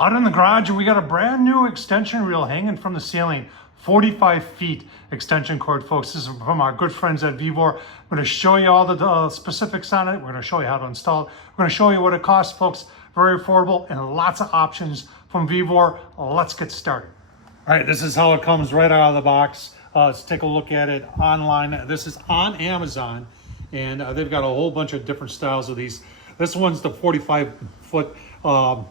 Out in the garage, we got a brand new extension reel hanging from the ceiling. 45 feet extension cord, folks. This is from our good friends at VEVOR. I'm going to show you all the specifics on it. We're going to show you how to install it. We're going to show you what it costs, folks. Very affordable and lots of options from VEVOR. Let's get started. All right, this is how it comes right out of the box. Let's take a look at it online. This is on Amazon, and they've got a whole bunch of different styles of these. This one's the 45-foot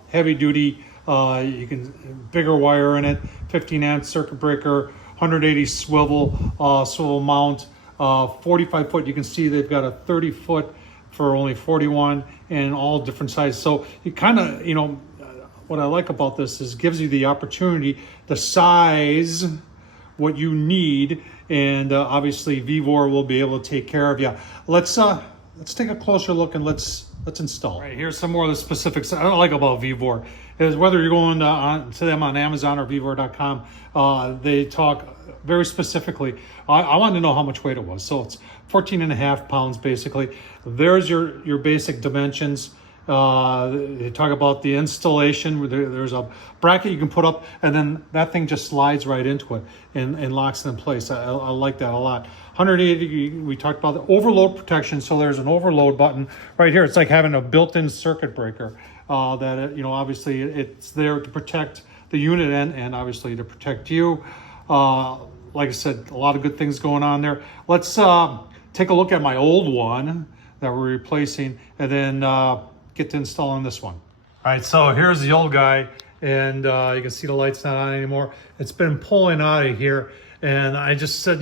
heavy duty. You can bigger wire in it, 15 amp circuit breaker, 180 swivel mount, 45 foot. You can see they've got a 30 foot for only 41 and all different sizes. So you kind of, what I like about this is gives you the opportunity to size what you need, and obviously VEVOR will be able to take care of you. Let's take a closer look and let's install. All right, here's some more of the specifics I like about VEVOR. Is whether you're going to them on Amazon or VEVOR.com, they talk very specifically. I wanted to know how much weight it was. So it's 14.5 pounds basically. There's your basic dimensions. They talk about the installation. There's a bracket you can put up, and then that thing just slides right into it and locks it in place. I like that a lot. 180, we talked about the overload protection. So there's an overload button right here. It's like having a built-in circuit breaker. That obviously it's there to protect the unit and obviously to protect you. Like I said, a lot of good things going on there. Let's take a look at my old one that we're replacing, and then get to installing this one. All right, so here's the old guy, and you can see the light's not on anymore. It's been pulling out of here, and I just said,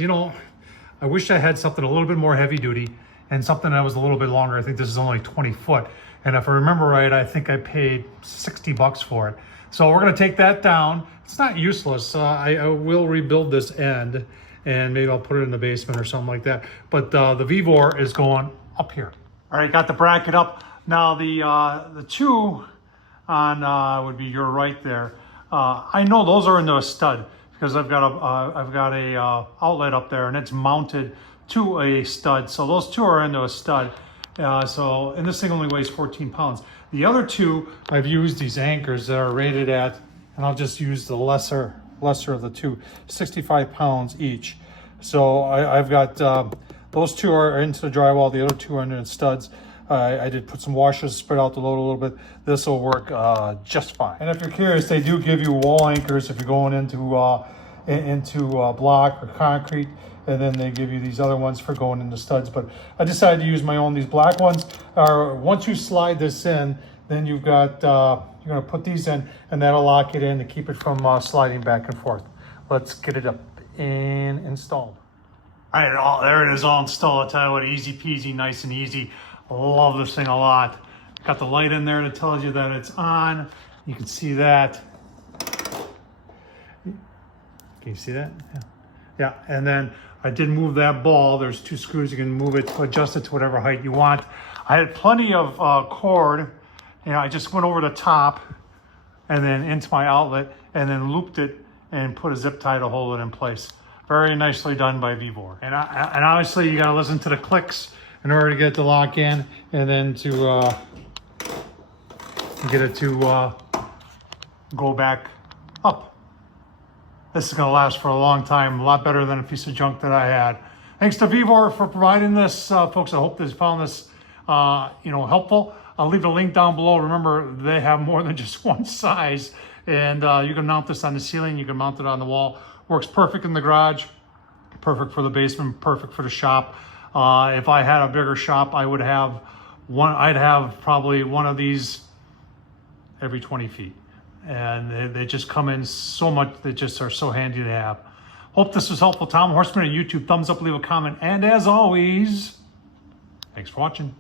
I wish I had something a little bit more heavy duty and something that was a little bit longer. I think this is only 20 foot. And if I remember right, I think I paid 60 bucks for it. So we're gonna take that down. It's not useless. I will rebuild this end, and maybe I'll put it in the basement or something like that. But the VEVOR is going up here. All right, got the bracket up. Now the two on would be your right there. I know those are into a stud because I've got a outlet up there, and it's mounted to a stud. So those two are into a stud. And this thing only weighs 14 pounds. The other two, I've used these anchors that are rated at, and I'll just use the lesser of the two, 65 pounds each. So I've got, those two are into the drywall, the other two are into the studs. I did put some washers to spread out the load a little bit. This will work just fine. And if you're curious, they do give you wall anchors if you're going into block or concrete. And then they give you these other ones for going into studs. But I decided to use my own. These black ones are, once you slide this in, then you've got, you're gonna put these in, and that'll lock it in to keep it from sliding back and forth. Let's get it up and installed. All right, there it is all installed. I'll tell you what, easy peasy, nice and easy. I love this thing a lot. Got the light in there that tells you that it's on. You can see that. Can you see that? Yeah, and then I did move that ball. There's two screws. You can move it, adjust it to whatever height you want. I had plenty of cord. I just went over the top and then into my outlet and then looped it and put a zip tie to hold it in place. Very nicely done by VEVOR. And obviously you got to listen to the clicks in order to get it to lock in, and then to get it to go back up. This is going to last for a long time, a lot better than a piece of junk that I had. Thanks to VEVOR for providing this, folks. I hope this found this, helpful. I'll leave the link down below. Remember, they have more than just one size, and you can mount this on the ceiling. You can mount it on the wall. Works perfect in the garage, perfect for the basement, perfect for the shop. If I had a bigger shop, I would have one. I'd have probably one of these every 20 feet. And they just come in so much, they just are so handy to have. Hope this was helpful. Tom Horsman on YouTube. Thumbs up, leave a comment. And as always, thanks for watching.